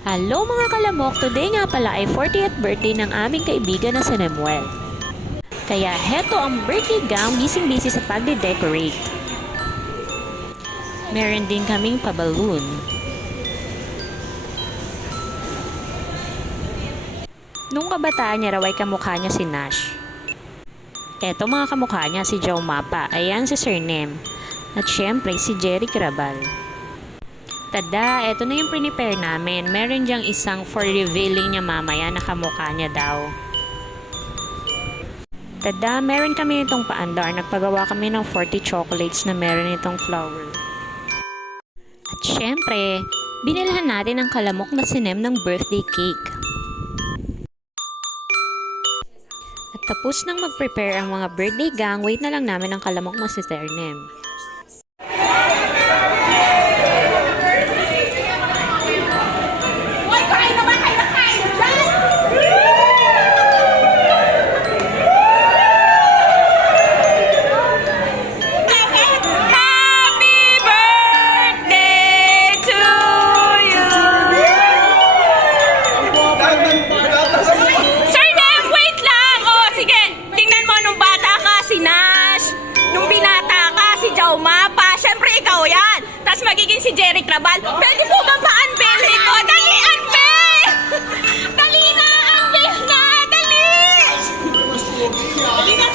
Hello mga kalamok! Today nga pala ay 40th birthday ng aming kaibigan na si Nemuel. Kaya heto ang birthday gang, busy-busy sa pagde-decorate. Meron din kaming pabaloon. Nung kabataan niya raw ay kamukha niya si Nash. Eto mga kamukha niya si Joe Mapa, ayan si Sir Nem. At syempre si Jerry Crabal. Tada, eto na yung prepare namin. Meron diyang isang for revealing niya mamaya na kamukha niya daw. Tada, meron kami nitong paandar. Nagpagawa kami ng 40 chocolates na meron nitong flower. At syempre, binilhan natin ang kalamok na si Nem ng birthday cake. At tapos nang mag-prepare ang mga birthday gang, wait na lang namin ang kalamok na si Sir Nem. Magiging si Jerry Crabal. Pwede po bang pa-unveil ko? Dali, unveil! Dali na! Unveil na! Dali! Dali na!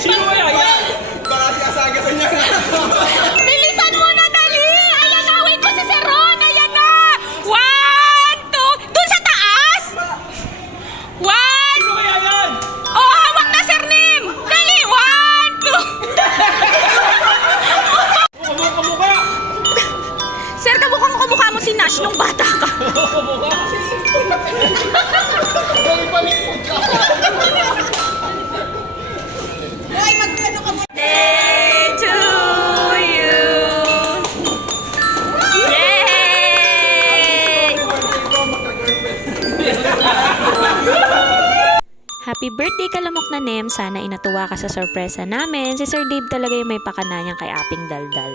Sino kaya yan? Baka si Asagasan niya. Bilisan mo na, dali! Ayan na! Wait mo si Sir Ron! Ayan na! 1, 2... Dun sa taas! 1... Sino kaya yan? Oh, hawak na, Sir Nim! Dali! 1, 2... Sir, kamukha mo si Nash nung bata ka. Kamukha? Balik-balik ka. Hoy, magkano ka mo? Day to you. Yay! Happy birthday kalamok na Nem! Sana inatuwa ka sa sorpresa namin. Si Sir Dave talaga yung may pakana niyang kay Aping Daldal.